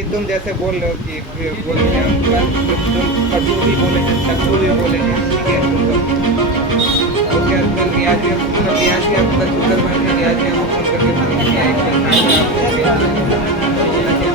अभी तुम जैसे बोल रहे हो कि बोले हैं तुम कटु भी बोले हैं, शत्रु भी बोले हैं, ठीक है तुमको और क्या फिर रियाज भी मतलब रियाज भी आपका शुक्र भाई ने रियाज भी आपको फोन करके बोल दिया है कि खाना आपको